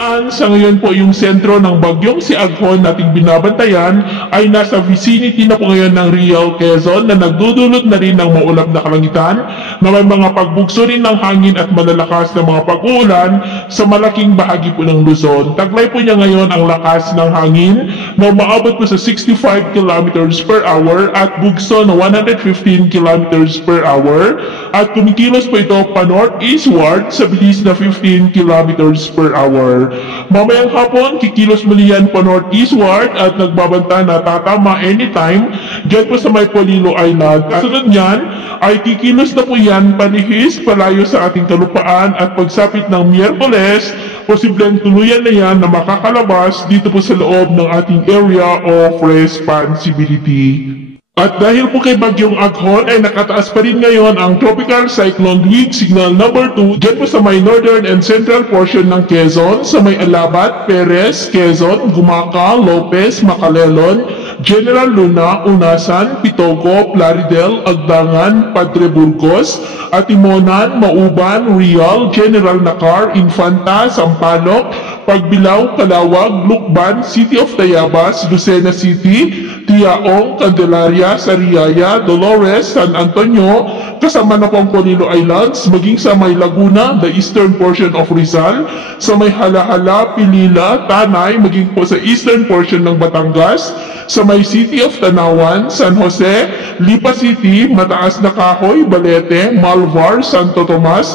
saan sa ngayon po yung sentro ng bagyong si Aghon nating binabantayan ay nasa vicinity na po ngayon ng Real Quezon na nagdudulot na rin ng maulap na kalangitan na may mga pagbugso rin ng hangin at malalakas na mga pag-uulan sa malaking bahagi po ng Luzon. Taglay po niya ngayon ang lakas ng hangin na umaabot po sa 65 kilometers per hour at bugso na 115 kilometers per hour at kumikilos po ito pa northeastward sa bilis na 15 kilometers per hour. Mamayang hapon, kikilos muli yan pa northeastward at nagbabanta na tatama anytime dyan po sa may Polillo Island. Kasunod niyan ay kikilos na po yan panihis palayo sa ating kalupaan at pagsapit ng Miyerkules, posibleng tuluyan na yan na makakalabas dito po sa loob ng ating area of responsibility. At dahil po kay Bagyong Aghon ay nakataas pa rin ngayon ang Tropical Cyclone Weak Signal number 2 dyan po sa may northern and central portion ng Quezon, sa may Alabat, Perez, Quezon, Gumaca, Lopez, Macalelon, General Luna, Unasan, Pitogo, Plaridel, Agdangan, Padre Burgos, Atimonan, Mauban, Real, General Nakar, Infanta, Sampaloc, Pagbilao, Calawag, Lukban, City of Tayabas, Lucena City, Tiaong, Candelaria, Sariaya, Dolores, San Antonio, kasama na po ang Polillo Islands, maging sa may Laguna, the eastern portion of Rizal, sa may Halahala, Pilila, Tanay, maging po sa eastern portion ng Batangas, sa may City of Tanawan, San Jose, Lipa City, Mataas na Kahoy, Balete, Malvar, Santo Tomas,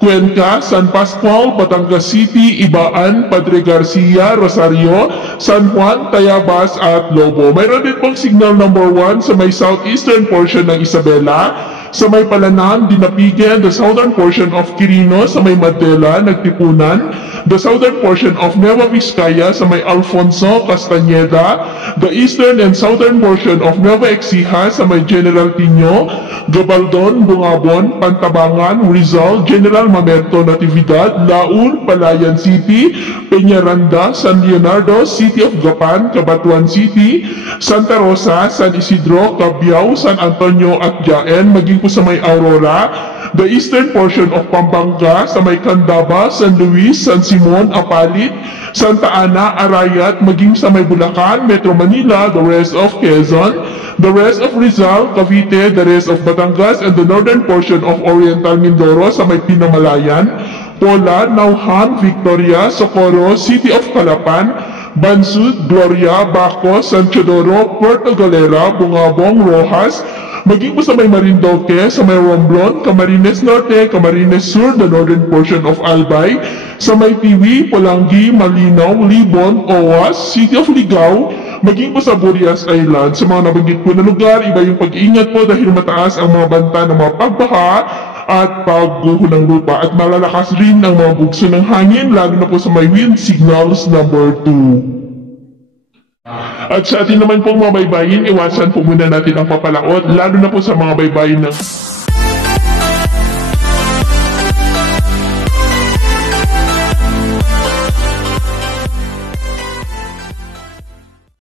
Cuenca, San Pascual, Batangas City, Ibaan, Padre Garcia, Rosario, San Juan, Tayabas at Lobo. Mayroon din pong signal number 1 sa may southeastern portion ng Isabela, sa may Palanan, Dinapigan, the southern portion of Quirino, sa may Mandela, Nagtipunan, the southern portion of Nueva Vizcaya, sa may Alfonso, Castañeda, the eastern and southern portion of Nueva Ecija, sa may General Tino, Gabaldon, Bungabon, Pantabangan, Rizal, General Mamerto, Natividad, Laul, Palayan City, Peñaranda, San Leonardo, City of Gapan, Cabanatuan City, Santa Rosa, San Isidro, Cabiao, San Antonio at Jaen, maging po sa may Aurora, the eastern portion of Pampanga, sa may Candaba, San Luis, San Simon, Apalit, Santa Ana, Arayat, maging sa may Bulacan, Metro Manila, the rest of Quezon, the rest of Rizal, Cavite, the rest of Batangas, and the northern portion of Oriental Mindoro sa may Pinamalayan, Pola, Nauhan, Victoria, Socorro, City of Calapan, Bansud, Gloria, Baco, San Teodoro, Puerto Galera, Bungabong, Rojas, maging po sa may Marindoque, sa may Romblon, Camarines Norte, Camarines Sur, the northern portion of Albay, sa may Tiwi, Polanggi, Malinaw, Libon, Owas, City of Ligao, maging po sa Burias Island. Sa mga nabanggit po na lugar, iba yung pag-iingat po dahil mataas ang mga banta ng mga pagbaha at pagguho ng lupa at malalakas rin ang mga bugso ng hangin, lalo na po sa may wind signals number 2. At sa atin naman pong mga baybayin, iwasan po muna natin ang papalaot, lalo na po sa mga baybayin ng